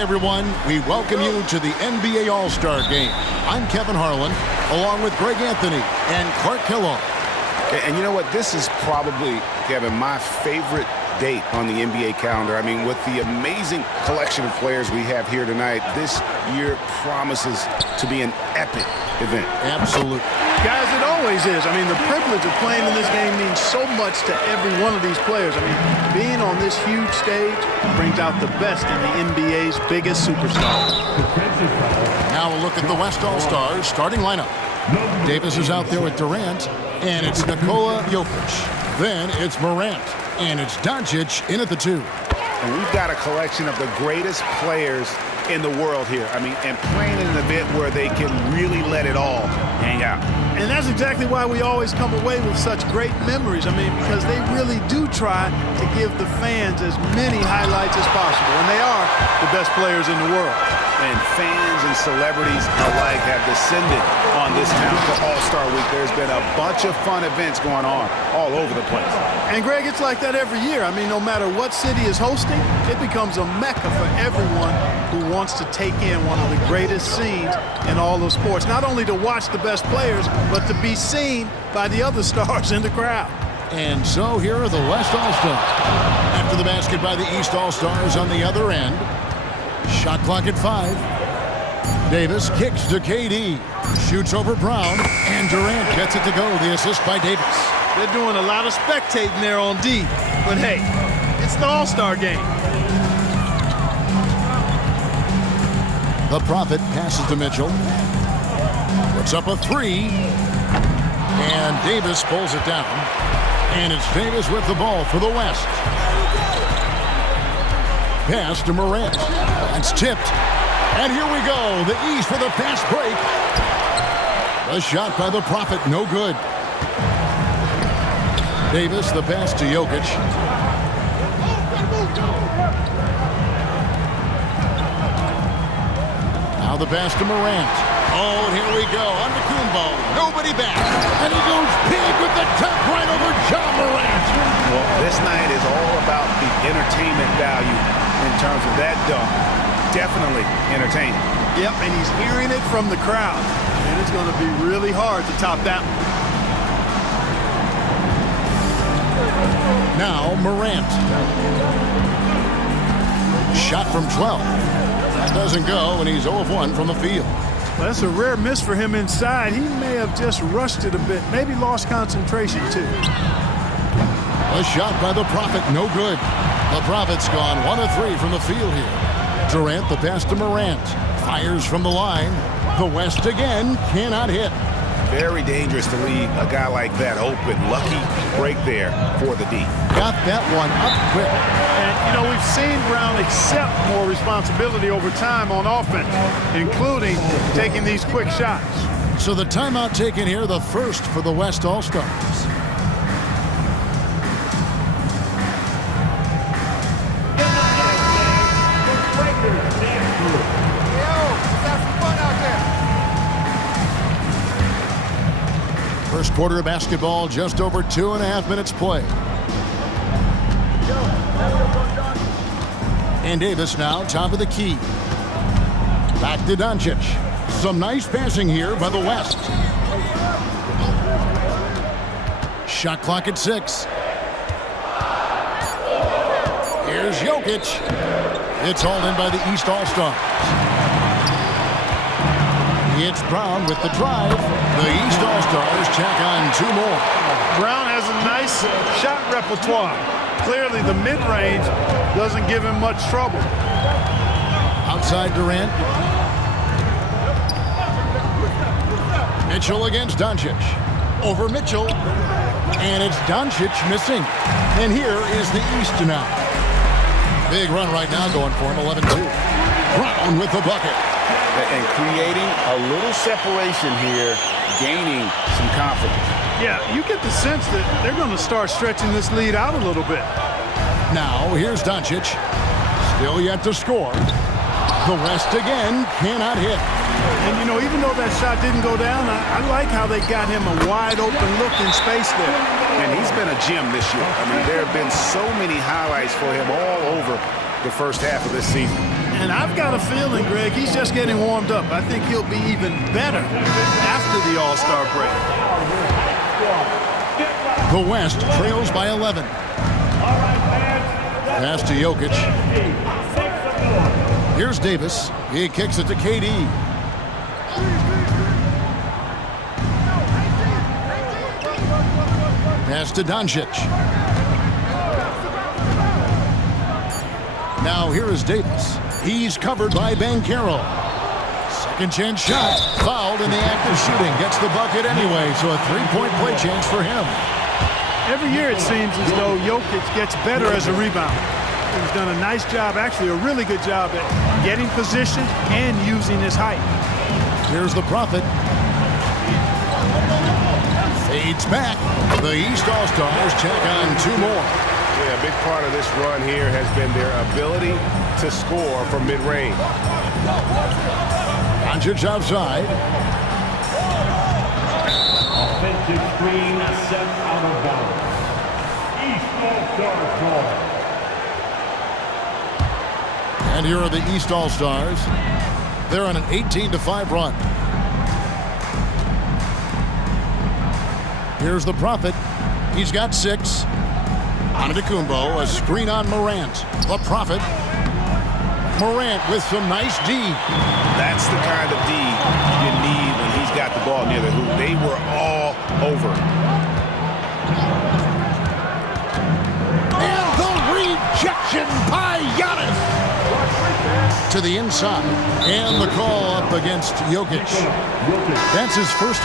Hi, everyone. We welcome you to the NBA All-Star Game. I'm Kevin Harlan, along with Greg Anthony and Clark Kellogg. And you know what? This is probably, Kevin, my favorite date on the NBA calendar. I mean, with the amazing collection of players we have here tonight, this year promises to be an epic event. Absolutely. Guys, it always is. I mean, the privilege of playing in this game means so much to every one of these players. I mean, being on this huge stage brings out the best in the NBA's biggest superstars. Now a look at the West All-Stars starting lineup. Davis is out there with Durant, and it's Nikola Jokic. Then it's Morant, and it's Doncic in at the 2. And we've got a collection of the greatest players in the world here. I mean, and playing in an event where they can really let it all hang out. And that's exactly why we always come away with such great memories. I mean, because they really do try to give the fans as many highlights as possible. And they are the best players in the world. And fans and celebrities alike have descended on this town for All-Star Week. There's been a bunch of fun events going on all over the place. And, Greg, it's like that every year. I mean, no matter what city is hosting, it becomes a mecca for everyone who wants to take in one of the greatest scenes in all of sports. Not only to watch the best players, but to be seen by the other stars in the crowd. And so here are the West All-Stars. After the basket by the East All-Stars on the other end. Shot clock at 5. Davis kicks to KD. Shoots over Brown. And Durant gets it to go. The assist by Davis. They're doing a lot of spectating there on D. But, hey, it's the All-Star game. The Prophet passes to Mitchell. Puts up a 3. And Davis pulls it down. And it's Davis with the ball for the West. Pass to Morant. It's tipped. And here we go. The East with a fast break. A shot by the Prophet. No good. Davis, the pass to Jokic. Now the pass to Morant. Oh, and here we go. Antetokounmpo. Nobody back. And he goes big with the top right over John Morant. Well, this night is all about the entertainment value in terms of that dunk. Definitely entertaining. Yep, and he's hearing it from the crowd. And it's going to be really hard to top that one. Now Morant. Shot from 12. That doesn't go, and he's 0 of 1 from the field. Well, that's a rare miss for him inside. He may have just rushed it a bit, maybe lost concentration too. A shot by the Prophet, no good. The Prophet's gone 1 of 3 from the field here. Durant, the pass to Morant. Fires from the line. The West again cannot hit. Very dangerous to leave a guy like that open. Lucky break there for the D. Got that one up quick. And, you know, we've seen Brown accept more responsibility over time on offense, including taking these quick shots. So the timeout taken here, the first for the West All-Stars. First quarter of basketball, just over 2.5 minutes play. And Davis now top of the key. Back to Doncic. Some nice passing here by the West. Shot clock at 6. Here's Jokic. It's hauled in by the East All-Stars. It's Brown with the drive. The East All-Stars tack on 2 more. Brown has a nice shot repertoire. Clearly, the mid-range doesn't give him much trouble. Outside Durant. Mitchell against Doncic. Over Mitchell. And it's Doncic missing. And here is the East now. Big run right now going for him, 11-2. Brown with the bucket. And creating a little separation here, gaining some confidence. Yeah, you get the sense that they're going to start stretching this lead out a little bit. Now, here's Doncic. Still yet to score. The West again cannot hit. And, you know, even though that shot didn't go down, I like how they got him a wide-open look in space there. And he's been a gem this year. I mean, there have been so many highlights for him all over the first half of this season. And I've got a feeling, Greg, he's just getting warmed up. I think he'll be even better after the All-Star break. The West trails by 11. Pass to Jokic. Here's Davis. He kicks it to KD. Pass to Doncic. Now here is Davis. He's covered by Banchero. Second chance shot. Fouled in the act of shooting. Gets the bucket anyway, so a three-point play chance for him. Every year it seems as though Jokic gets better as a rebounder. He's done a nice job, actually a really good job at getting position and using his height. Here's the Prophet. Fades back. The East All-Stars check on two more. Yeah, a big part of this run here has been their ability to score from mid-range. Doncic outside. Offensive screen set out of bounds. East All-Stars ball. And here are the East All-Stars. They're on an 18-5 run. Here's the Prophet. He's got 6. Antetokounmpo, a screen on Morant. The Prophet. Morant with some nice D. That's the kind of D you need when he's got the ball near the hoop. They were all over. And the rejection by Giannis. To the inside. And the call up against Jokic. That's his first.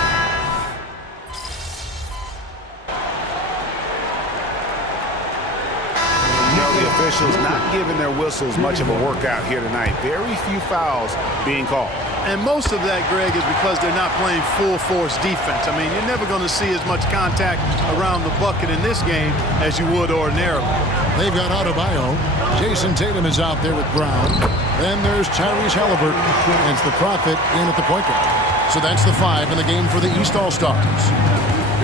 Officials not giving their whistles much of a workout here tonight. Very few fouls being called. And most of that, Greg, is because they're not playing full force defense. I mean, you're never going to see as much contact around the bucket in this game as you would ordinarily. They've got Adebayo. Jason Tatum is out there with Brown. Then there's Tyrese Halliburton. And it's the Prophet in at the point guard. So that's the 5 in the game for the East All-Stars.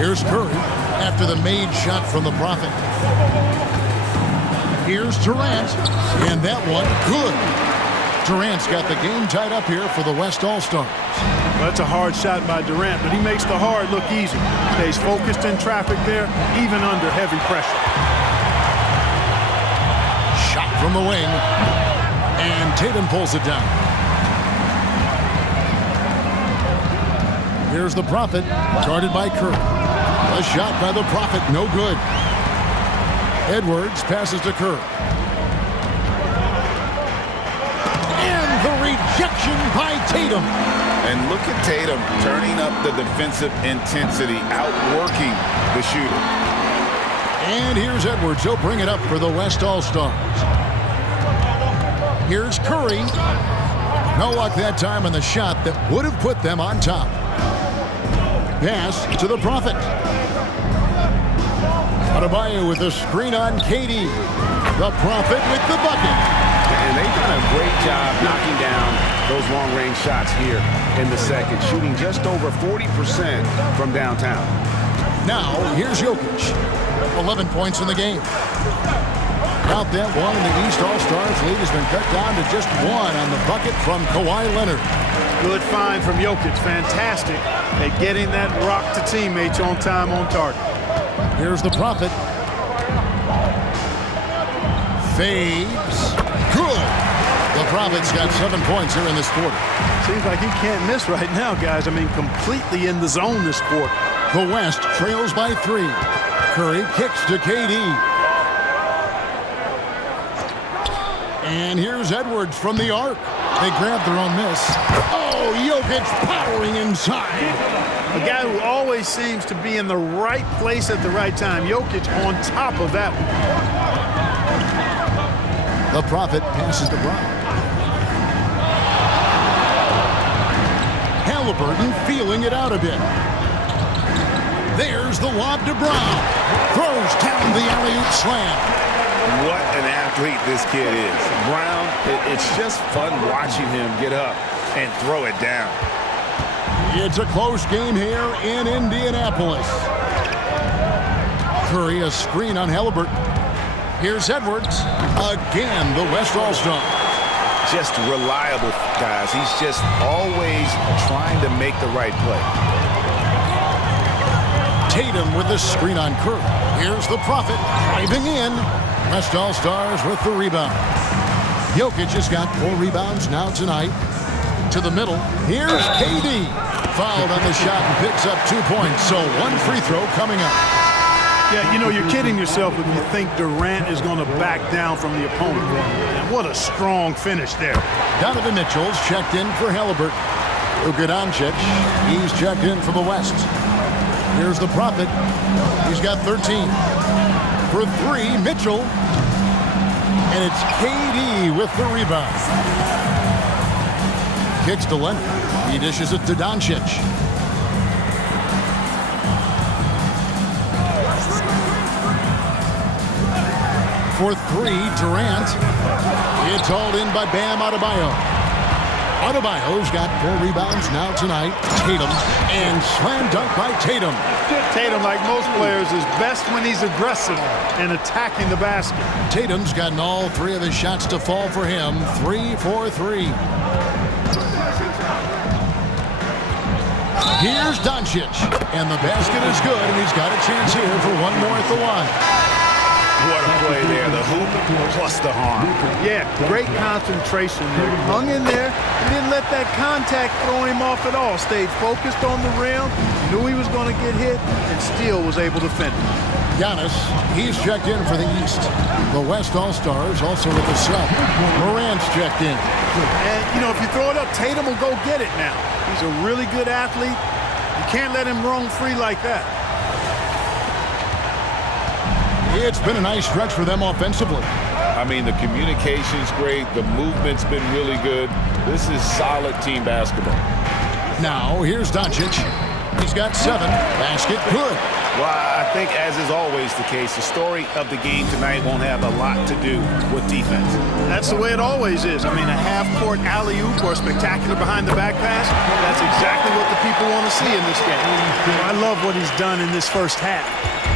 Here's Curry after the made shot from the Prophet. Here's Durant, and that one, good. Durant's got the game tied up here for the West All-Stars. Well, that's a hard shot by Durant, but he makes the hard look easy. Stays focused in traffic there, even under heavy pressure. Shot from the wing, and Tatum pulls it down. Here's the Prophet, guarded by Curry. A shot by the Prophet, no good. Edwards passes to Curry. And the rejection by Tatum. And look at Tatum turning up the defensive intensity, outworking the shooter. And here's Edwards. He'll bring it up for the West All-Stars. Here's Curry. No luck that time on the shot that would have put them on top. Pass to the Prophet. Adebayo with a screen on KD. The Prophet with the bucket. And they've done a great job knocking down those long-range shots here in the second, shooting just over 40% from downtown. Now, here's Jokic. 11 points in the game. Count that one, and the East All-Stars lead has been cut down to just 1 on the bucket from Kawhi Leonard. Good find from Jokic. Fantastic at getting that rock to teammates on time, on target. Here's the Prophet. Fades. Good. The Prophet's got 7 points here in this quarter. Seems like he can't miss right now, guys. I mean, completely in the zone this quarter. The West trails by 3. Curry kicks to KD. And here's Edwards from the arc. They grab their own miss. Oh, Jokic powering inside. A guy who always seems to be in the right place at the right time. Jokic on top of that one. The Prophet passes to Brown. Halliburton feeling it out a bit. There's the lob to Brown. Throws down the alley-oop slam. What an athlete this kid is. Brown, it's just fun watching him get up and throw it down. It's a close game here in Indianapolis. Curry, a screen on Halliburton. Here's Edwards. Again, the West All-Star. Just reliable, guys. He's just always trying to make the right play. Tatum with the screen on Curry. Here's the Prophet driving in. West All-Stars with the rebound. Jokic has got 4 rebounds now tonight. To the middle. Here's KD. Fouled on the shot and picks up 2 points. So 1 free throw coming up. Yeah, you know, you're kidding yourself if you think Durant is going to back down from the opponent. And what a strong finish there. Donovan Mitchell's checked in for Halliburton. Luka Doncic, he's checked in for the West. Here's the Prophet. He's got 13. For 3, Mitchell. And it's KD with the rebound. Kicks to Leonard. He dishes it to Doncic. For 3, Durant. It's hauled in by Bam Adebayo. Adebayo's got 4 rebounds now tonight. Tatum, and slam dunk by Tatum. Tatum, like most players, is best when he's aggressive and attacking the basket. Tatum's gotten all 3 of his shots to fall for him. 3 for 3. Here's Doncic, and the basket is good, and he's got a chance here for 1 more at the line. What a play there. The hoop plus the harm. Yeah, great concentration there. Hung in there and didn't let that contact throw him off at all. Stayed focused on the rim, knew he was going to get hit, and still was able to finish. Giannis, he's checked in for the East. The West All-Stars also with the sub. Morant's checked in. And, you know, if you throw it up, Tatum will go get it now. He's a really good athlete. You can't let him roam free like that. It's been a nice stretch for them offensively. I mean, the communication's great. The movement's been really good. This is solid team basketball. Now, here's Doncic. He's got 7. Basket good. Well, I think, as is always the case, the story of the game tonight won't have a lot to do with defense. That's the way it always is. I mean, a half-court alley-oop or a spectacular behind-the-back pass, that's exactly what the people want to see in this game. I love what he's done in this first half,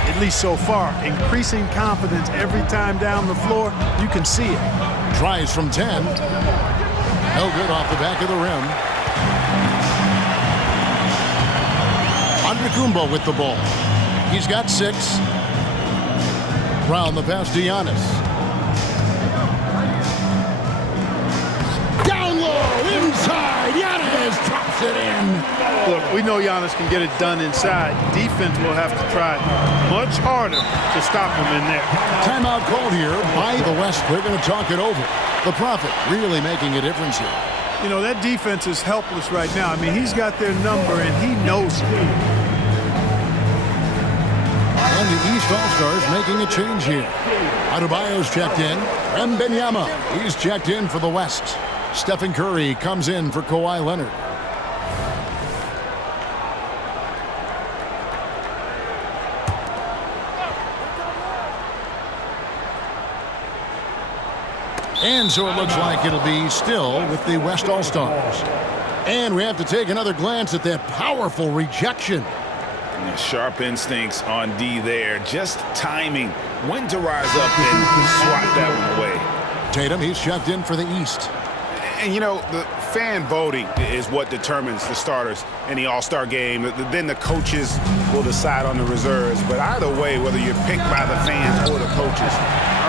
at least so far. Increasing confidence every time down the floor. You can see it. Tries from 10. No good off the back of the rim. Antetokounmpo with the ball. He's got 6. Round the pass to Giannis. Down low, inside. Giannis drops it in. Look, we know Giannis can get it done inside. Defense will have to try much harder to stop him in there. Timeout called here by the West. They're going to talk it over. The Prophet really making a difference here. You know, that defense is helpless right now. I mean, he's got their number, and he knows it. And the East All-Stars making a change here. Adebayo's checked in. Wembanyama, he's checked in for the West. Stephen Curry comes in for Kawhi Leonard. And so it looks like it'll be still with the West All-Stars. And we have to take another glance at that powerful rejection. And sharp instincts on D there. Just timing. When to rise up and swat that one away. Tatum, he's checked in for the East. And, you know, the fan voting is what determines the starters in the All-Star game. Then the coaches will decide on the reserves. But either way, whether you're picked by the fans or the coaches,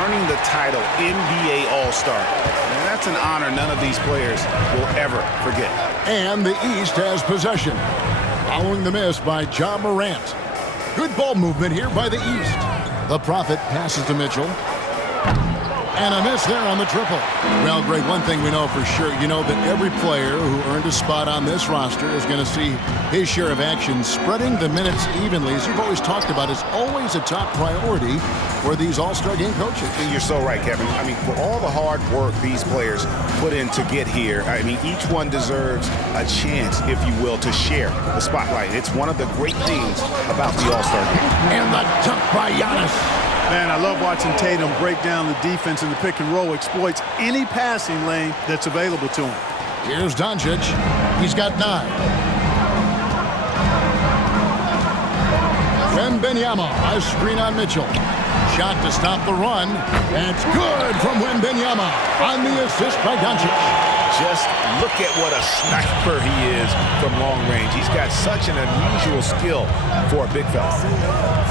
earning the title NBA All-Star, and that's an honor none of these players will ever forget. And the East has possession. Following the miss by Ja Morant. Good ball movement here by the East. The Prophet passes to Mitchell. And a miss there on the triple. Well, Greg, one thing we know for sure, you know that every player who earned a spot on this roster is going to see his share of action. Spreading the minutes evenly, as you've always talked about, is always a top priority for these All-Star game coaches. And you're so right, Kevin. I mean, for all the hard work these players put in to get here, I mean, each one deserves a chance, if you will, to share the spotlight. It's one of the great things about the All-Star game. And the dunk by Giannis. Man, I love watching Tatum break down the defense in the pick and roll, exploits any passing lane that's available to him. Here's Doncic. He's got 9. Wembanyama, a screen on Mitchell. shot to stop the run. That's good from Wembanyama on the assist by Doncic. Just look at what a sniper he is from long range. He's got such an unusual skill for a big fella.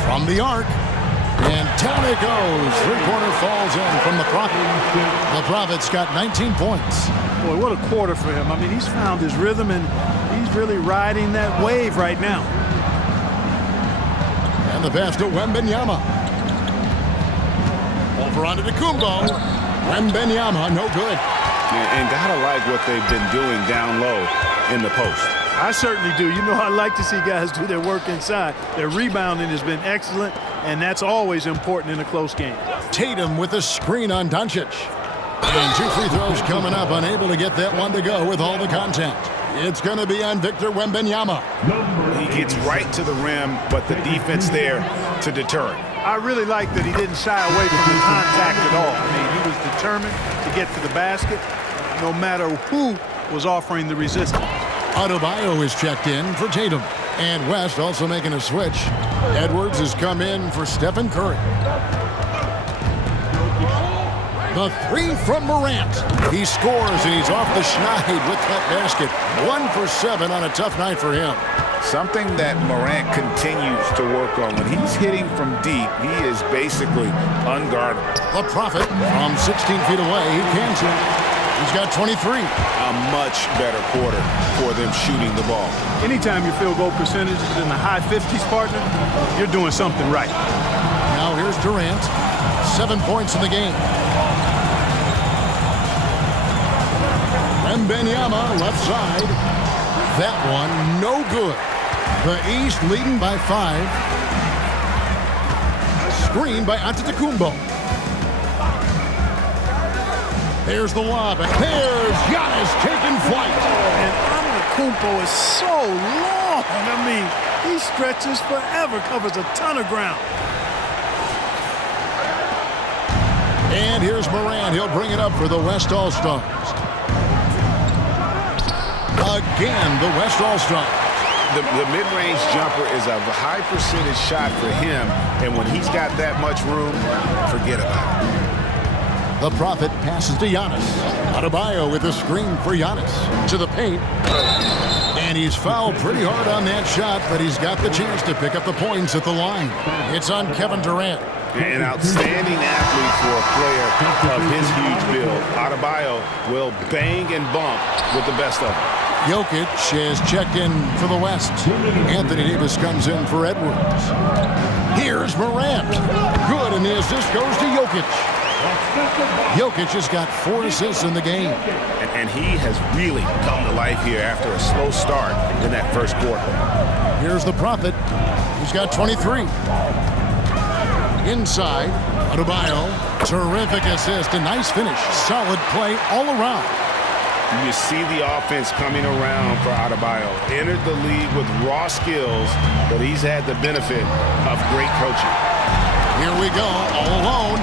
From the arc. And down it goes. Three-pointer falls in from the Prophet. The Prophet's got 19 points. Boy, what a quarter for him. I mean, he's found his rhythm, and he's really riding that wave right now. And the pass to Wembanyama. Over onto Kumbo. Wembanyama, no good. And gotta like what they've been doing down low in the post. I certainly do. You know, I like to see guys do their work inside. Their rebounding has been excellent, and that's always important in a close game. Tatum with a screen on Doncic. And 2 free throws coming up, unable to get that one to go with all the contact. It's going to be on Victor Wembanyama. He gets right to the rim, but the defense there to deter it. I really like that he didn't shy away from the contact at all. I mean, he was determined to get to the basket, no matter who was offering the resistance. Adebayo is checked in for Tatum. And West also making a switch. Edwards has come in for Stephen Curry. The three from Morant. He scores, and he's off the schneid with that basket. 1 for 7 on a tough night for him. Something that Morant continues to work on. When he's hitting from deep, he is basically unguardable. The Prophet from 16 feet away. He cans it. He's got 23. A much better quarter for them shooting the ball. Anytime your field goal percentage is in the high 50s, partner, you're doing something right. Now here's Durant. 7 points in the game. Wembanyama left side. That one no good. The East leading by 5. Screen by Antetokounmpo. There's the lob. There's Giannis taking flight. And Antetokounmpo is so long. I mean, he stretches forever, covers a ton of ground. And here's Morant. He'll bring it up for the West All-Stars. Again, the West All-Stars. The mid-range jumper is a high percentage shot for him, and when he's got that much room, forget about it. The Prophet passes to Giannis. Adebayo with a screen for Giannis. To the paint. And he's fouled pretty hard on that shot, but he's got the chance to pick up the points at the line. It's on Kevin Durant. An outstanding athlete for a player of his huge build. Adebayo will bang and bump with the best of them. Jokic is checked in for the West. Anthony Davis comes in for Edwards. Here's Morant. Good, and the assist goes to Jokic. Jokic has got 4 assists in the game. And he has really come to life here after a slow start in that first quarter. Here's the Prophet. He's got 23. Inside, Adebayo. Terrific assist. A nice finish. Solid play all around. You see the offense coming around for Adebayo. Entered the league with raw skills, but he's had the benefit of great coaching. Here we go, all alone.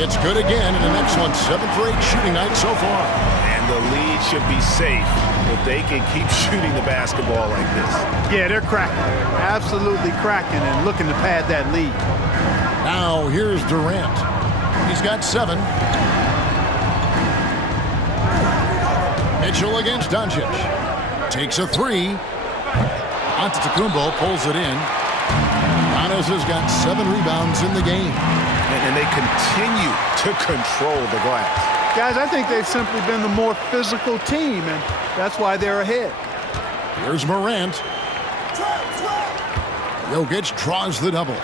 It's good again, and an excellent 7 for 8 shooting night so far. And the lead should be safe if they can keep shooting the basketball like this. Yeah, they're cracking. Absolutely cracking and looking to pad that lead. Now here's Durant. He's got 7. Mitchell against Doncic. Takes a 3. Antetokounmpo pulls it in. Giannis has got 7 rebounds in the game. And they continue to control the glass. Guys, I think they've simply been the more physical team, and that's why they're ahead. Here's Morant. Jokic draws the double.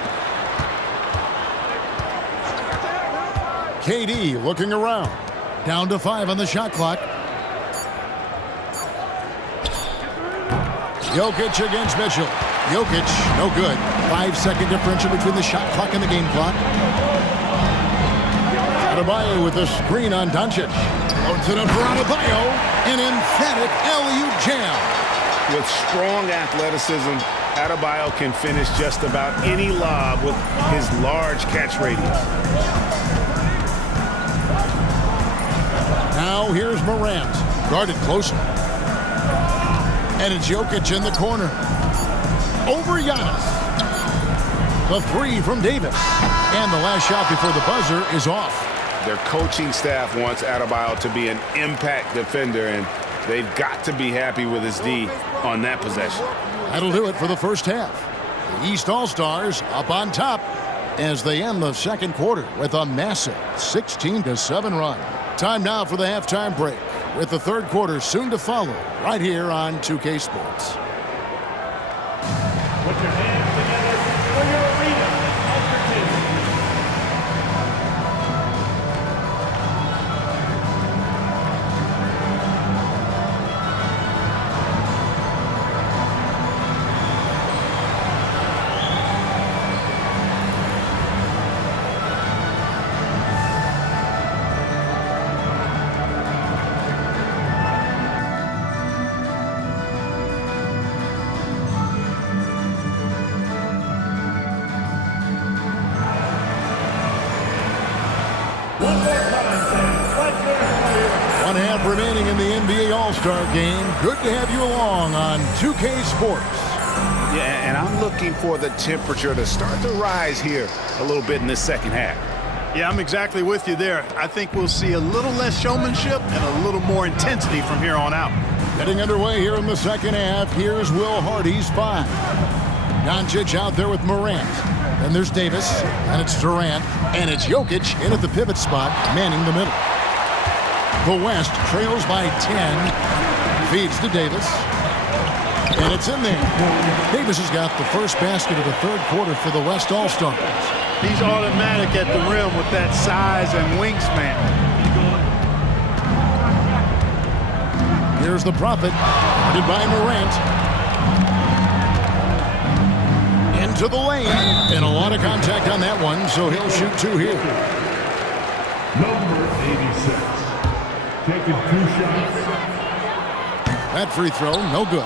KD looking around. Down to 5 on the shot clock. Jokic against Mitchell. Jokic, no good. 5-second differential between the shot clock and the game clock. Adebayo with the screen on Doncic. Loads it up for Adebayo. An emphatic alley-oop jam. With strong athleticism, Adebayo can finish just about any lob with his large catch radius. Now here's Morant. Guarded closely. And it's Jokic in the corner. Over Giannis. The three from Davis. And the last shot before the buzzer is off. Their coaching staff wants Adebayo to be an impact defender, and they've got to be happy with his D on that possession. That'll do it for the first half. The East All-Stars up on top as they end the second quarter with a massive 16-7 run. Time now for the halftime break, with the third quarter soon to follow right here on 2K Sports. Put your hands together for your arena entertainment. One half remaining in the NBA All-Star game. Good to have you along on 2K Sports. Yeah, and I'm looking for the temperature to start to rise here a little bit in this second half. Yeah, I'm exactly with you there. I think we'll see a little less showmanship and a little more intensity from here on out. Getting underway here in the second half. Here's Will Hardy's five. Doncic out there with Morant. Then there's Davis, and it's Durant, and it's Jokic in at the pivot spot, manning the middle. The West trails by 10. Feeds to Davis. And it's in there. Davis has got the first basket of the third quarter for the West All-Stars. He's automatic at the rim with that size and wingspan. Here's the Prophet, guarded by Morant. Into the lane. And a lot of contact on that one, so he'll shoot two here. Number 86. Taking 2 shots. That free throw, no good.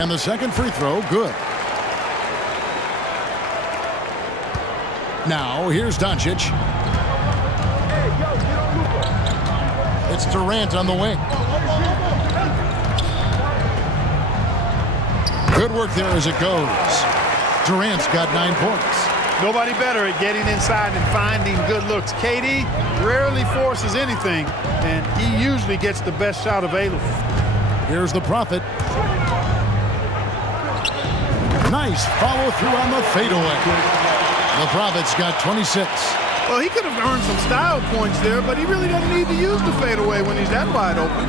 And the second free throw, good. Now, here's Doncic. It's Durant on the wing. Good work there as it goes. Durant's got 9 points. Nobody better at getting inside and finding good looks. KD rarely forces anything, and he usually gets the best shot available. Here's the Prophet. Nice follow through on the fadeaway. The Prophet's got 26. Well, he could have earned some style points there, but he really doesn't need to use the fadeaway when he's that wide open.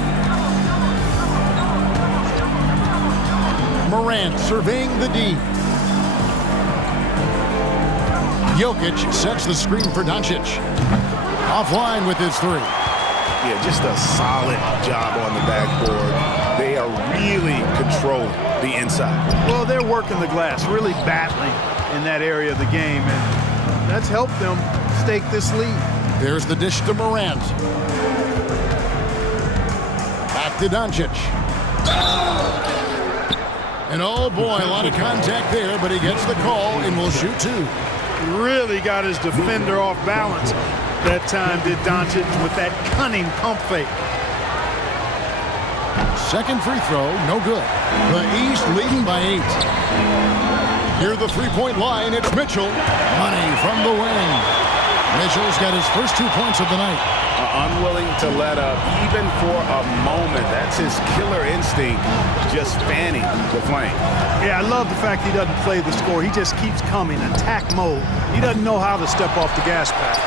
Morant surveying the D. Jokic sets the screen for Doncic. Offline with his three. Yeah, just a solid job on the backboard. They are really controlling the inside. Well, they're working the glass, really battling in that area of the game, and that's helped them stake this lead. There's the dish to Morant. Back to Doncic. And oh boy, a lot of contact there, but he gets the call and will shoot two. Really got his defender off balance that time, did Doncic, with that cunning pump fake. Second free throw, no good. The East leading by 8. Near the three-point line, it's Mitchell. Money from the wing. Mitchell's got his first 2 points of the night. Unwilling to let up, even for a moment. That's his killer instinct, just fanning the flame. Yeah, I love the fact he doesn't play the score. He just keeps coming, attack mode. He doesn't know how to step off the gas pedal.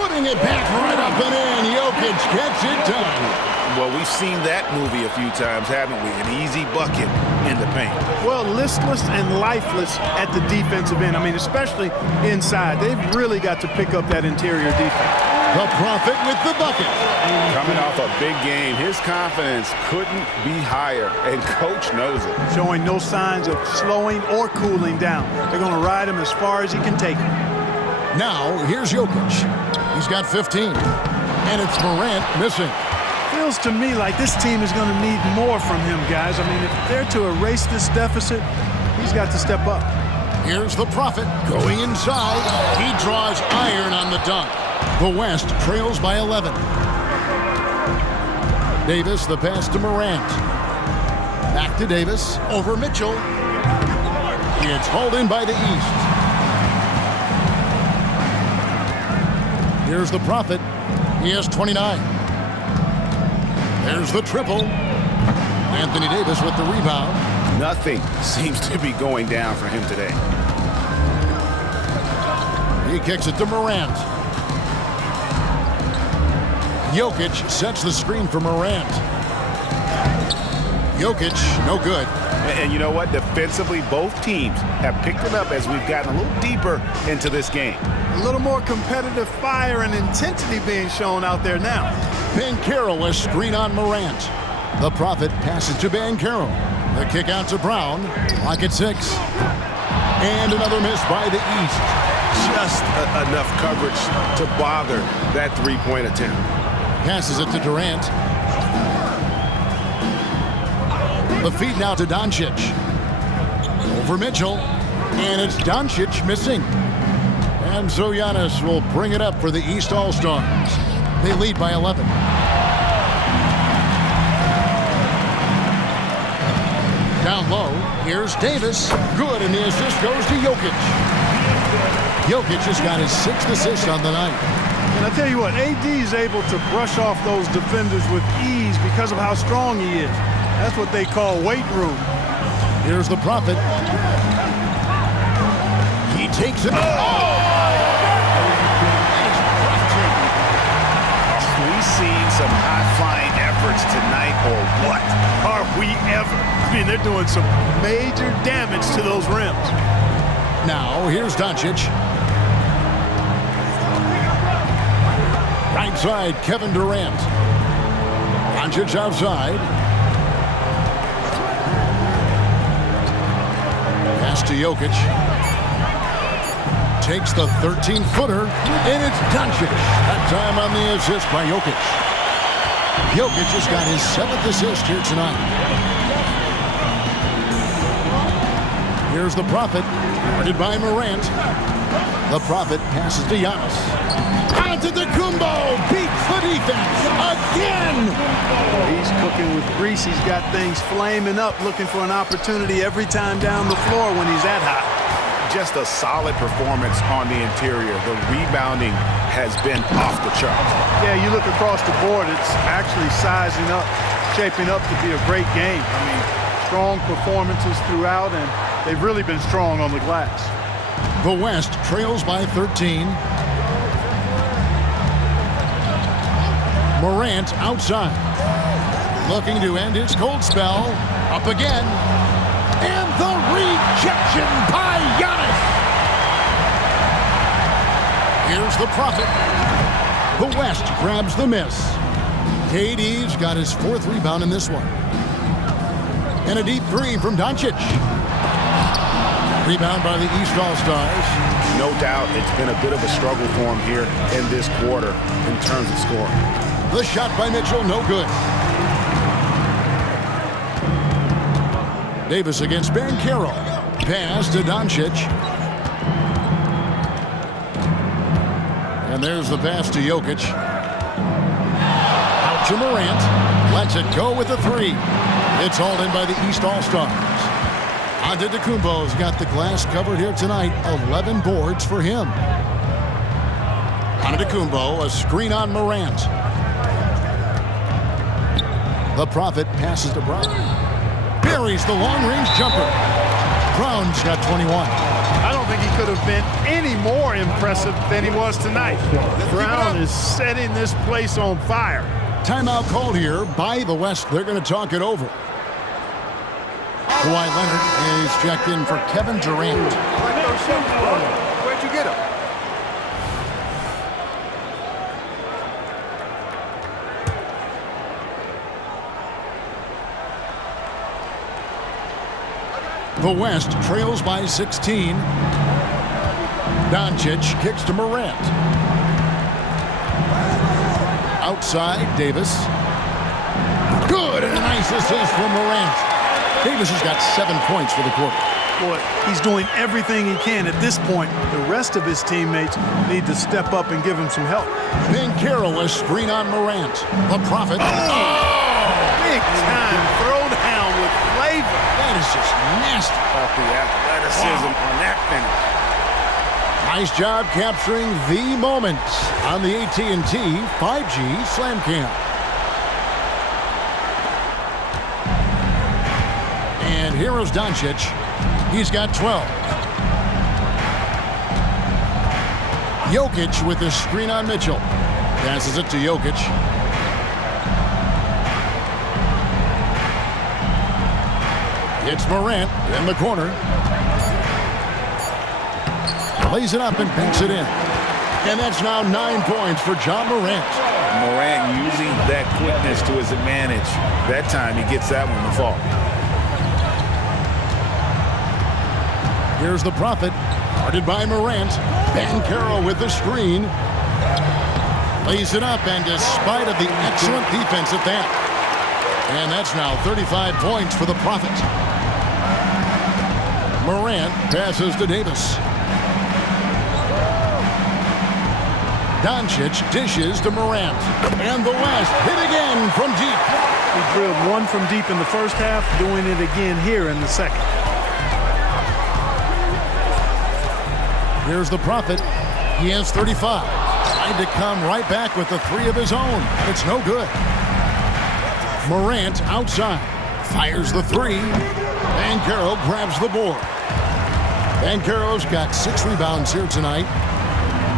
Putting it back right up and in. Jokic gets it done. Well, we've seen that movie a few times, haven't we? An easy bucket in the paint. Well, listless and lifeless at the defensive end. I mean, especially inside. They've really got to pick up that interior defense. The Prophet with the bucket. Coming off a big game, his confidence couldn't be higher, and Coach knows it. Showing no signs of slowing or cooling down. They're going to ride him as far as he can take him. Now, here's Jokic. He's got 15. And it's Morant missing. Feels to me like this team is going to need more from him, guys. I mean, if they're to erase this deficit, he's got to step up. Here's the Prophet going inside. He draws iron on the dunk. The West trails by 11. Davis, the pass to Morant. Back to Davis, over Mitchell. It's hauled in by the East. Here's the Prophet. He has 29. There's the triple. Anthony Davis with the rebound. Nothing seems to be going down for him today. He kicks it to Morant. Jokic sets the screen for Morant. Jokic, no good. And you know what? Defensively, both teams have picked it up as we've gotten a little deeper into this game. A little more competitive fire and intensity being shown out there now. Banchero, a screen on Morant. The Prophet passes to Banchero. The kick out to Brown. Clock at 6. And another miss by the East. Just enough coverage to bother that three-point attempt. Passes it to Durant. The feed now to Doncic. Over Mitchell. And it's Doncic missing. And so Giannis will bring it up for the East All-Stars. They lead by 11. Down low, here's Davis. Good, and the assist goes to Jokic. Jokic has got his 6th assist on the night. And I tell you what, AD is able to brush off those defenders with ease because of how strong he is. That's what they call weight room. Here's the Prophet. He takes it. Oh! Are we seeing some high-flying efforts tonight, or what? Are we ever? I mean, they're doing some major damage to those rims. Now, here's Doncic. Right side, Kevin Durant. Doncic outside. Pass to Jokic. Takes the 13-footer, and it's Doncic. That time on the assist by Jokic. Jokic has got his 7th assist here tonight. Here's the Prophet, guarded by Morant. The Prophet passes to Giannis. Antetokounmpo beats the defense again. He's cooking with grease. He's got things flaming up, looking for an opportunity every time down the floor when he's that hot. Just a solid performance on the interior. The rebounding has been off the charts. Yeah, you look across the board, it's actually sizing up, shaping up to be a great game. I mean, strong performances throughout, and they've really been strong on the glass. The West trails by 13. Morant outside. Looking to end his cold spell. Up again. And the rejection by Giannis. Here's the Prophet. The West grabs the miss. KD's got his 4th rebound in this one. And a deep 3 from Doncic. Rebound by the East All-Stars. No doubt it's been a bit of a struggle for him here in this quarter in terms of scoring. The shot by Mitchell, no good. Davis against Banchero. Pass to Doncic. And there's the pass to Jokic. Out to Morant. Lets it go with a 3. It's hauled in by the East All-Stars. Antetokounmpo's got the glass covered here tonight. 11 boards for him. Antetokounmpo, a screen on Morant. The Prophet passes to Brown. Buries the long-range jumper. Brown's got 21. I don't think he could have been any more impressive than he was tonight. Brown is setting this place on fire. Timeout called here by the West. They're going to talk it over. Kawhi Leonard is checked in for Kevin Durant. Where'd you get him? The West trails by 16. Doncic kicks to Morant. Outside, Davis. Good, and a nice assist from Morant. Davis has got 7 points for the quarter. Boy, he's doing everything he can at this point. The rest of his teammates need to step up and give him some help. Banchero, a screen on Morant. The Prophet. Oh! Big time throwdown with flavor. That is just nasty. About the athleticism on that finish. Nice job capturing the moment on the AT&T 5G Slam Cam. And here is Doncic. He's got 12. Jokic with the screen on Mitchell. Passes it to Jokic. It's Morant in the corner. Lays it up and banks it in. And that's now 9 points for Ja Morant. Morant using that quickness to his advantage. That time he gets that one to fall. Here's the Prophet. Guarded by Morant. Banchero with the screen. Lays it up, and despite of the excellent defense at that. And that's now 35 points for the Prophet. Morant passes to Davis. Doncic dishes to Morant. And the West hit again from deep. He drilled one from deep in the first half, doing it again here in the second. Here's the Prophet. He has 35. Trying to come right back with the three of his own. It's no good. Morant outside. Fires the three. Banchero grabs the board. Banchero's got 6 rebounds here tonight.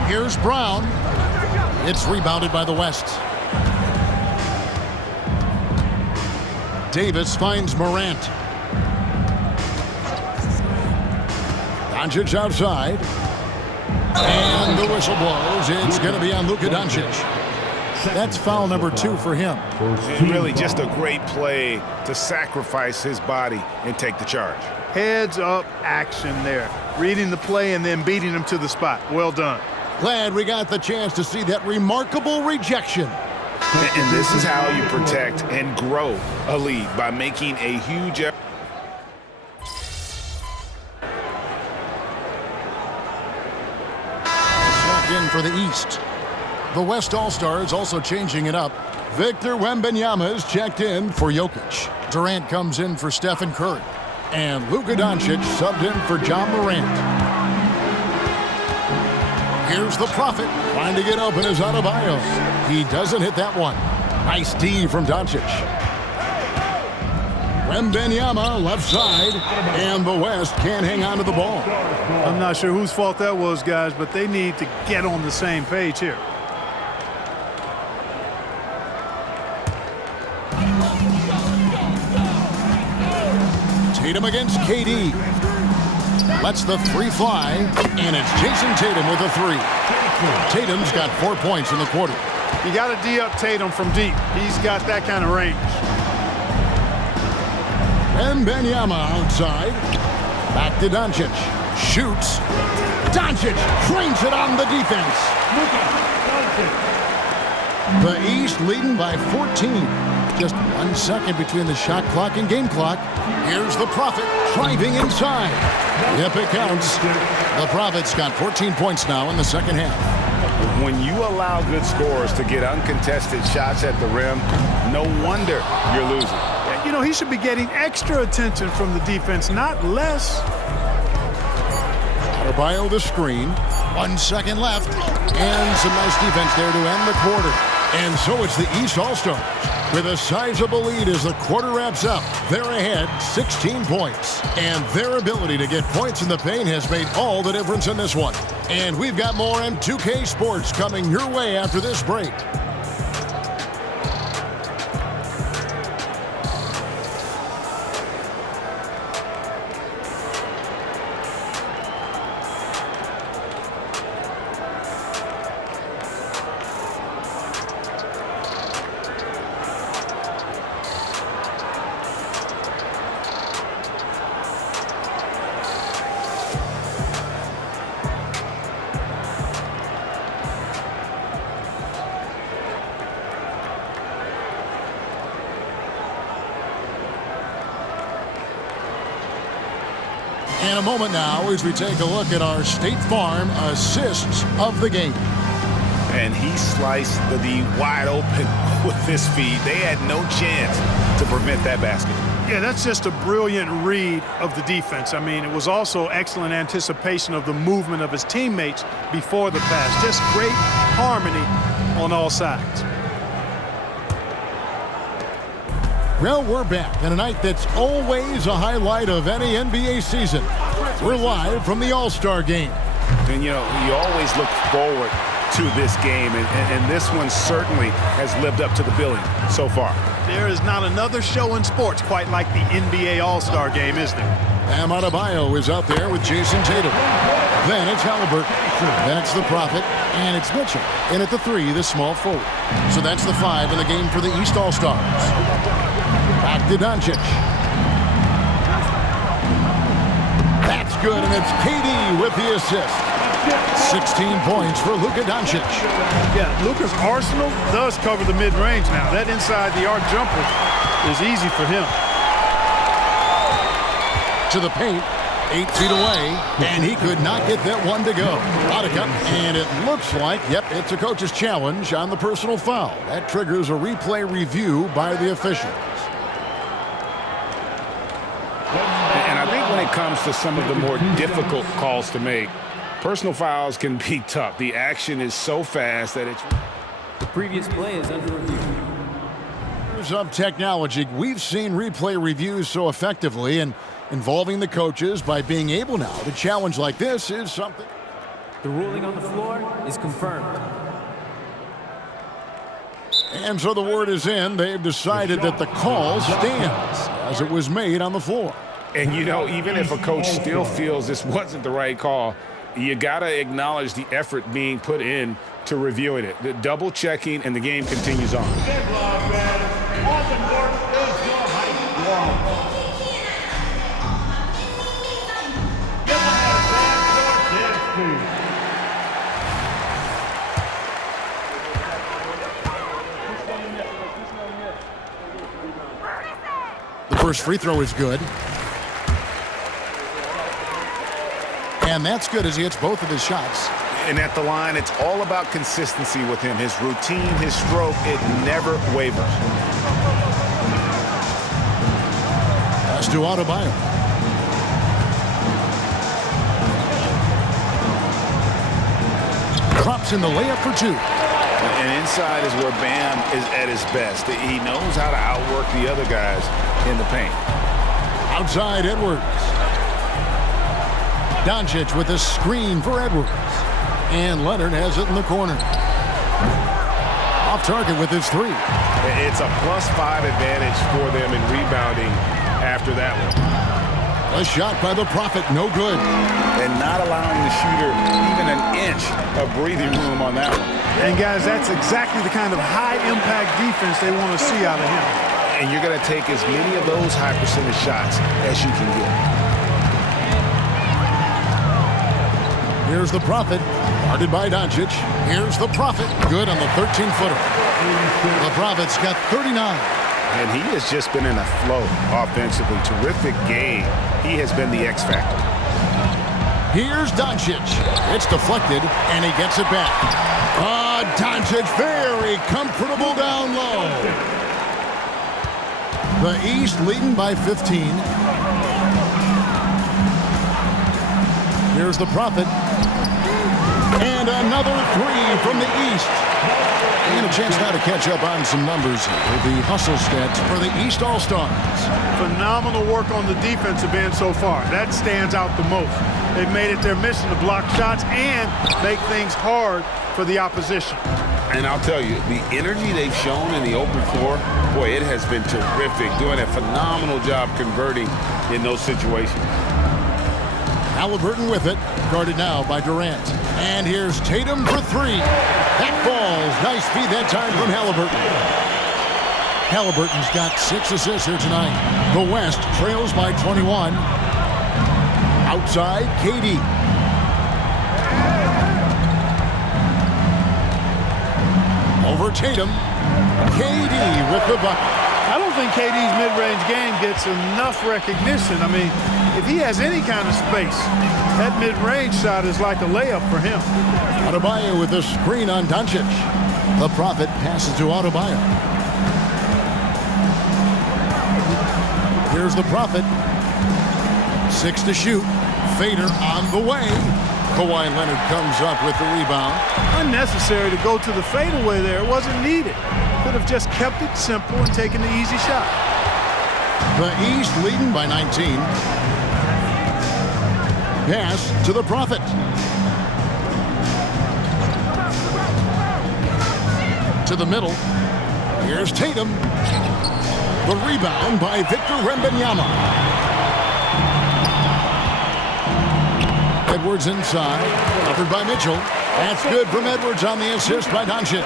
Here's Brown. It's rebounded by the West. Davis finds Morant. Doncic outside. And the whistle blows. It's going to be on Luka Doncic. That's foul number 2 for him. And really just a great play to sacrifice his body and take the charge. Heads up action there. Reading the play and then beating him to the spot. Well done. Glad we got the chance to see that remarkable rejection. And this is how you protect and grow a lead, by making a huge effort. In for the East. The West All-Stars also changing it up. Victor Wembanyama is checked in for Jokic. Durant comes in for Stephen Curry. And Luka Doncic subbed in for Ja Morant. Here's the Prophet trying to get open as Adebayo. He doesn't hit that one. Nice D from Doncic. Wembanyama left side, and the West can't hang on to the ball. I'm not sure whose fault that was, guys, but they need to get on the same page here. Tatum against KD. Lets the three fly, and it's Jason Tatum with a 3. Tatum's got 4 points in the quarter. You got to D-up Tatum from deep. He's got that kind of range. Wembanyama outside. Back to Doncic. Shoots. Doncic trains it on the defense. The East leading by 14. Just 1 second between the shot clock and game clock. Here's the Prophet driving inside. Yep, it counts. The Prophet's got 14 points now in the second half. When you allow good scorers to get uncontested shots at the rim, no wonder you're losing. You know, he should be getting extra attention from the defense, not less. Adebayo the screen. 1 second left. And some nice defense there to end the quarter. And so it's the East All-Stars with a sizable lead as the quarter wraps up. They're ahead 16 points. And their ability to get points in the paint has made all the difference in this one. And we've got more M2K Sports coming your way after this break. In a moment now as we take a look at our State Farm assists of the game. and he sliced the D wide open with his feet. They had no chance to prevent that basket. Yeah, that's just a brilliant read of the defense. I mean, it was also excellent anticipation of the movement of his teammates before the pass. Just great harmony on all sides. Well, we're back in a night that's always a highlight of any NBA season. We're live from the All-Star game. And, you know, you always look forward to this game, and this one certainly has lived up to the billing so far. There is not another show in sports quite like the NBA All-Star game, is there? Bam Adebayo is out there with Jason Tatum. Then it's Halliburton. Then it's the Prophet. And it's Mitchell. And at the 3, the small forward. So that's the 5 in the game for the East All-Stars. Back to Doncic. That's good, and it's KD with the assist. 16 points for Luka Doncic. Yeah, Luka's arsenal does cover the mid-range now. That inside-the-arc jumper is easy for him. To the paint, 8 feet away, and he could not get that one to go. Udoka, and it looks like, yep, it's a coach's challenge on the personal foul. That triggers a replay review by the officials. And I think when it comes to some of the more difficult calls to make, personal fouls can be tough. The action is so fast that it's... The previous play is under review. Of technology, we've seen replay reviews so effectively, and involving the coaches by being able now to challenge like this is something. The ruling on the floor is confirmed. And so the word is in. They've decided that the call stands as it was made on the floor. And, you know, even if a coach still feels this wasn't the right call, you got to acknowledge the effort being put in to reviewing it. The double checking, and the game continues on. The first free throw is good. And that's good as he hits both of his shots. And at the line, it's all about consistency with him. His routine, his stroke, it never wavers. Pass to Adebayo. Drops in the layup for 2. And inside is where Bam is at his best. He knows how to outwork the other guys in the paint. Outside Edwards. Doncic with a screen for Edwards. And Leonard has it in the corner. Off target with his 3. It's a +5 advantage for them in rebounding after that one. A shot by the Prophet, no good. And not allowing the shooter even an inch of breathing room on that one. And, guys, that's exactly the kind of high-impact defense they want to see out of him. And you're going to take as many of those high-percentage shots as you can get. Here's the Prophet, guarded by Doncic. Here's the Prophet, good on the 13-footer. The Prophet's got 39. And he has just been in a flow offensively. Terrific game. He has been the X factor. Here's Doncic. It's deflected, and he gets it back. Doncic very comfortable down low. The East leading by 15. Here's the Prophet. And another 3 from the East. And a chance now to catch up on some numbers here. The hustle stats for the East All-Stars. Phenomenal work on the defensive end so far. That stands out the most. They've made it their mission to block shots and make things hard for the opposition. And I'll tell you, the energy they've shown in the open floor, boy, it has been terrific. Doing a phenomenal job converting in those situations. Halliburton with it, guarded now by Durant. And here's Tatum for 3. That falls. Nice feed that time from Halliburton. Halliburton's got 6 assists here tonight. The West trails by 21. Outside, KD. Over Tatum. KD with the bucket. I don't don't think KD's mid-range game gets enough recognition. I mean, if he has any kind of space, that mid-range shot is like a layup for him. Adebayo with the screen on Doncic. The Prophet passes to Adebayo. Here's the Prophet. 6 to shoot. Fader on the way. Kawhi Leonard comes up with the rebound. Unnecessary to go to the fadeaway there. It wasn't needed. Could have just kept it simple and taken the easy shot. The East leading by 19. Pass to the Prophet. To the middle. Here's Tatum. The rebound by Victor Wembanyama. Edwards inside. Covered by Mitchell. That's good from Edwards on the assist by Doncic.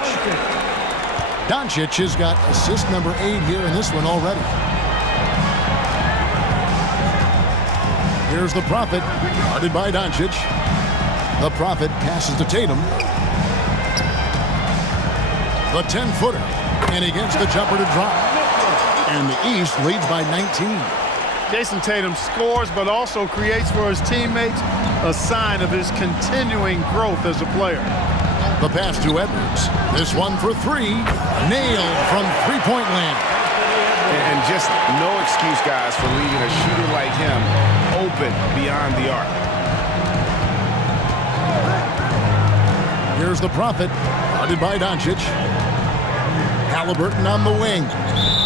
Doncic has got assist number 8 here in this one already. Here's the Prophet. Guarded by Doncic. The Prophet passes to Tatum. The 10-footer. And he gets the jumper to drop. And the East leads by 19. Jason Tatum scores, but also creates for his teammates a sign of his continuing growth as a player. The pass to Edwards. This one for 3. Nailed from three-point land. And just no excuse, guys, for leaving a shooter like him open beyond the arc. Here's the Prophet. Guarded by Doncic. Halliburton on the wing.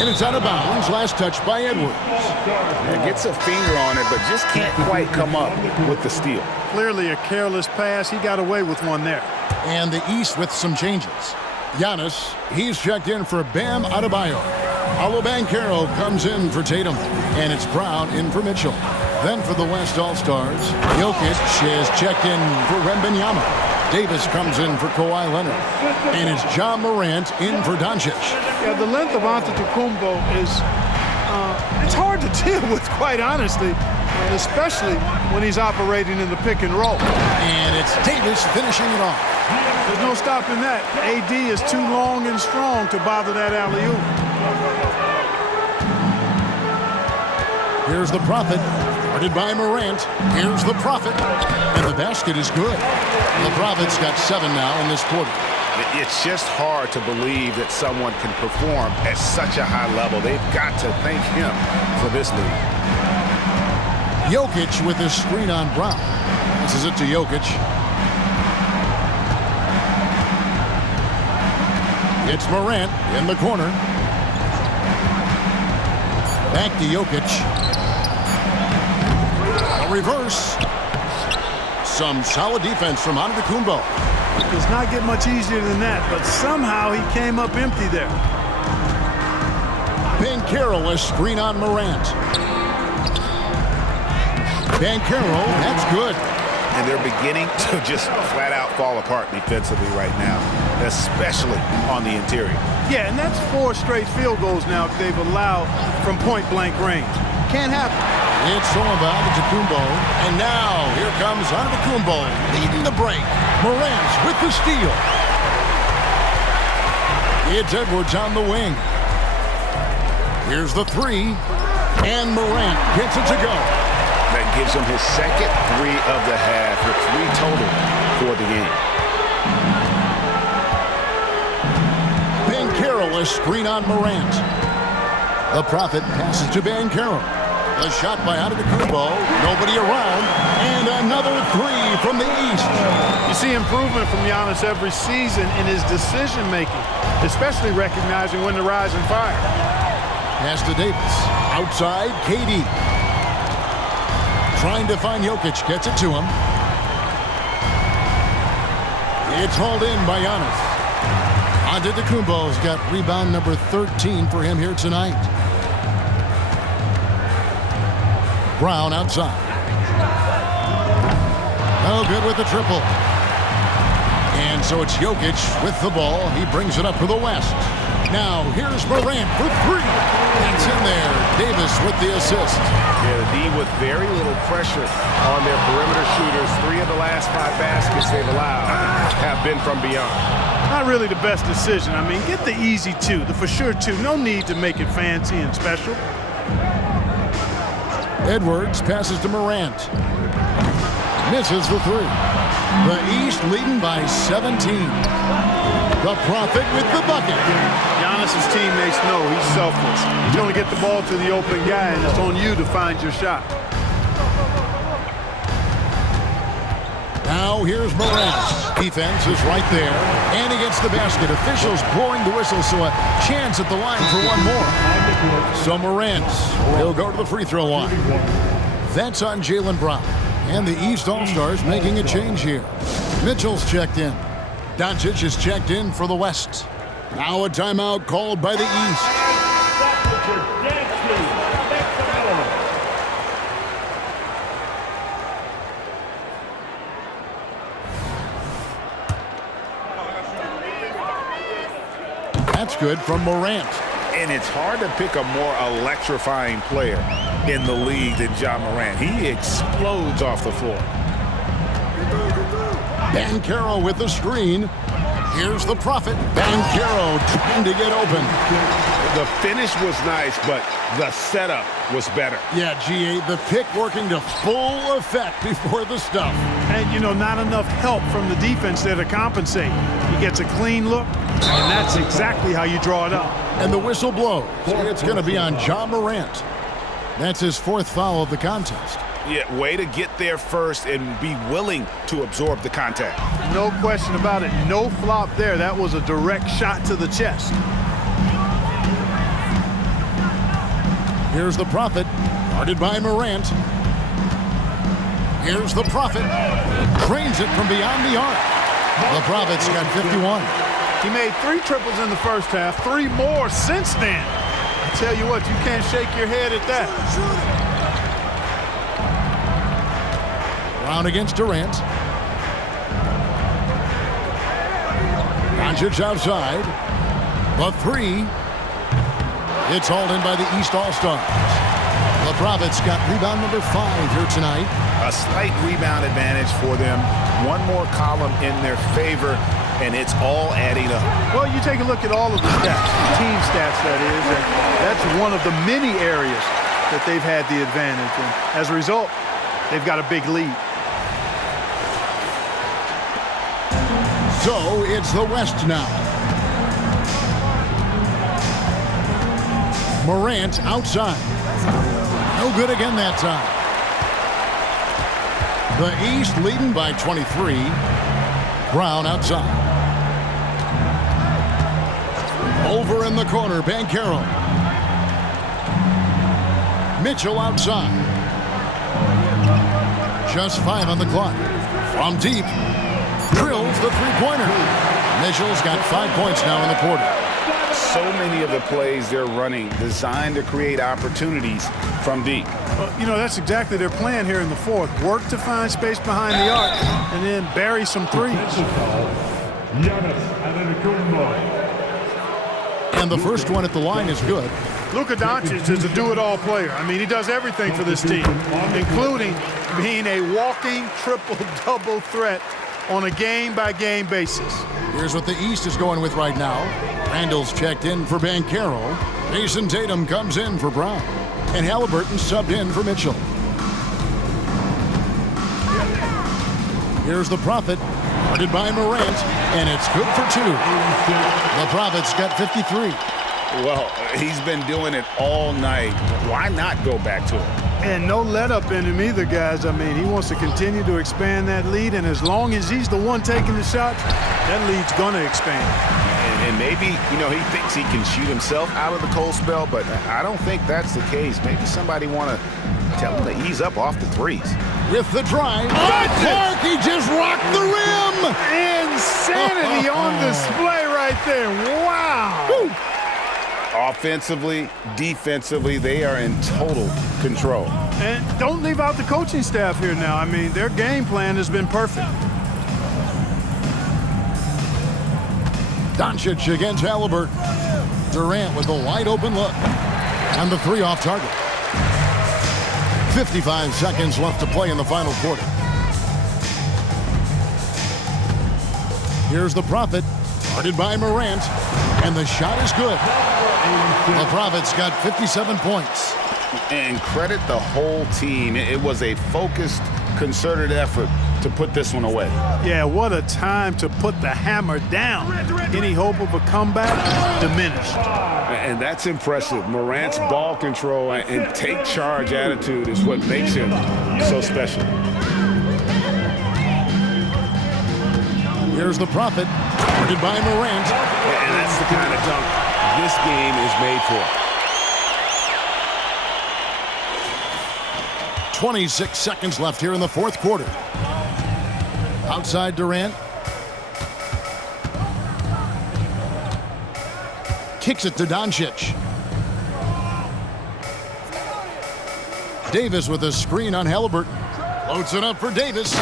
And it's out of bounds. Last touch by Edwards. And gets a finger on it, but just can't quite come up with the steal. Clearly a careless pass. He got away with one there. And the East with some changes. Giannis, he's checked in for Bam Adebayo. Paolo Banchero comes in for Tatum. And it's Brown in for Mitchell. Then for the West All-Stars, Jokic is checked in for Wembanyama. Davis comes in for Kawhi Leonard. And it's John Morant in for Doncic. Yeah, the length of Antetokounmpo is it's hard to deal with, quite honestly, especially when he's operating in the pick and roll. And it's Davis finishing it off. There's no stopping that. AD is too long and strong to bother that alley-oop. Here's the Prophet, guarded by Morant. Here's the Prophet, and the basket is good. The Prophet's got 7 now in this quarter. It's just hard to believe that someone can perform at such a high level. They've got to thank him for this lead. Jokic with his screen on Brown. This is it to Jokic. It's Morant in the corner. Back to Jokic. A reverse. Some solid defense from Antetokounmpo. It does not get much easier than that, but somehow he came up empty there. Banchero a screen on Morant. Banchero, that's good. And they're beginning to just flat out fall apart defensively right now, especially on the interior. Yeah, and that's 4 straight field goals now they've allowed from point-blank range. Can't happen. It's Soumba Antetokounmpo, and now here comes Antetokounmpo leading the break. Morant with the steal. It's Edwards on the wing. Here's the 3, and Morant gets it to go. That gives him his second 3 of the half, with 3 total for the game. Banchero a screen on Morant. The Prophet passes to Banchero. The shot by Antetokounmpo, nobody around, and another 3 from the East. You see improvement from Giannis every season in his decision-making, especially recognizing when to rise and fire. Pass to Davis. Outside, KD. Trying to find Jokic, gets it to him. It's hauled in by Giannis. Antetokounmpo's got rebound number 13 for him here tonight. Brown outside. Oh, good with the triple. And so it's Jokic with the ball. He brings it up for the West. Now here's Morant for three. That's in there. Davis with the assist. Yeah, the D with very little pressure on their perimeter shooters. 3 of the last 5 baskets they've allowed have been from beyond. Not really the best decision. I mean, get the easy 2, the for sure 2. No need to make it fancy and special. Edwards passes to Morant. Misses the 3. The East leading by 17. The Prophet with the bucket. Giannis's teammates know he's selfless. He's going to get the ball to the open guy, and it's on you to find your shot. Now here's Morant. Defense is right there. And he gets the basket. Officials blowing the whistle, so a chance at the line for one more. So Morant, he'll go to the free throw line. That's on Jaylen Brown. And the East All-Stars making a change here. Mitchell's checked in. Doncic is checked in for the West. Now a timeout called by the East. That's good from Morant. And it's hard to pick a more electrifying player in the league than Ja Morant. He explodes off the floor. Banchero with the screen. Here's the Prophet. Banchero trying to get open. The finish was nice, but the setup was better. Yeah, G8, the pick working to full effect before the stuff. And, you know, not enough help from the defense there to compensate. He gets a clean look, and that's exactly how you draw it up. And the whistle blows. It's going to be on Ja Morant. That's his 4th foul of the contest. Yeah, way to get there first and be willing to absorb the contact. No question about it. No flop there. That was a direct shot to the chest. Here's the Prophet, guarded by Morant. Here's the Prophet. Trains it from beyond the arc. The Prophet's got 51. He made 3 triples in the first half, 3 more since then. I tell you what, you can't shake your head at that. Brown against Durant. Doncic outside. The 3. It's hauled in by the East All-Stars. The Prophet's got rebound number 5 here tonight. A slight rebound advantage for them. One more column in their favor, and it's all adding up. Well, you take a look at all of the stats, the team stats, that is, and that's one of the many areas that they've had the advantage. And as a result, they've got a big lead. So it's the West now. Morant outside. No good again that time. The East leading by 23. Brown outside. Over in the corner, Banchero. Mitchell outside. Just 5 on the clock. From deep. Drills the three-pointer. Mitchell's got 5 points now in the quarter. So many of the plays they're running designed to create opportunities from deep. Well, you know, that's exactly their plan here in the 4th. Work to find space behind the arc and then bury some threes. And the first one at the line is good. Luka Doncic is a do-it-all player. I mean, he does everything for this team, including being a walking triple-double threat on a game-by-game basis. Here's what the East is going with right now. Randall's checked in for Banchero. Jason Tatum comes in for Brown. And Halliburton subbed in for Mitchell. Here's the Prophet, guarded by Morant, and it's good for 2. The Prophet's got 53. Well, he's been doing it all night. Why not go back to it? And no let-up in him either, guys. I mean, he wants to continue to expand that lead, and as long as he's the one taking the shots, that lead's going to expand. And maybe, you know, he thinks he can shoot himself out of the cold spell, but I don't think that's the case. Maybe somebody want to tell him to ease up off the threes. With the drive, Clark, he just rocked the rim! Insanity on display right there. Wow! Woo. Offensively, defensively, they are in total control. And don't leave out the coaching staff here now. I mean, their game plan has been perfect. Doncic against Halliburton. Durant with a wide open look. And the three off target. 55 seconds left to play in the final quarter. Here's the Prophet, guarded by Morant, and the shot is good. The Prophet's got 57 points. And credit the whole team. It was a focused, concerted effort to put this one away. Yeah, what a time to put the hammer down. Any hope of a comeback diminished. And that's impressive. Morant's ball control and take charge attitude is what makes him so special. Here's the Prophet, guarded by Morant. And that's the kind of dunk this game is made for. 26 seconds left here in the fourth quarter. Outside Durant. Kicks it to Doncic. Davis with a screen on Halliburton. Floats it up for Davis.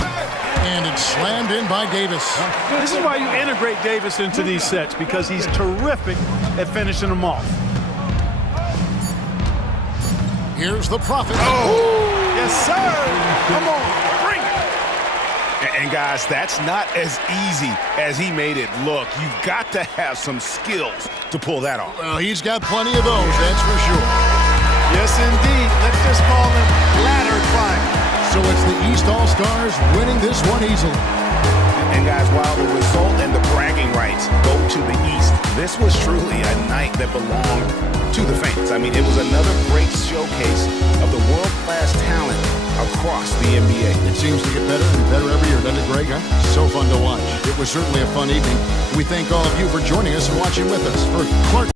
And it's slammed in by Davis. This is why you integrate Davis into these sets, because he's terrific at finishing them off. Here's the Prophet. Yes, sir. Come on, bring it. And guys, that's not as easy as he made it look. You've got to have some skills to pull that off. Well, he's got plenty of those, that's for sure. Yes, indeed. Let's just call him ladder climber. So it's the East All-Stars winning this one easily. And guys, while the result and the bragging rights go to the East, this was truly a night that belonged to the fans. I mean, it was another great showcase of the world-class talent across the NBA. It seems to get better and better every year, doesn't it, Greg? Huh? So fun to watch. It was certainly a fun evening. We thank all of you for joining us and watching with us. For Clark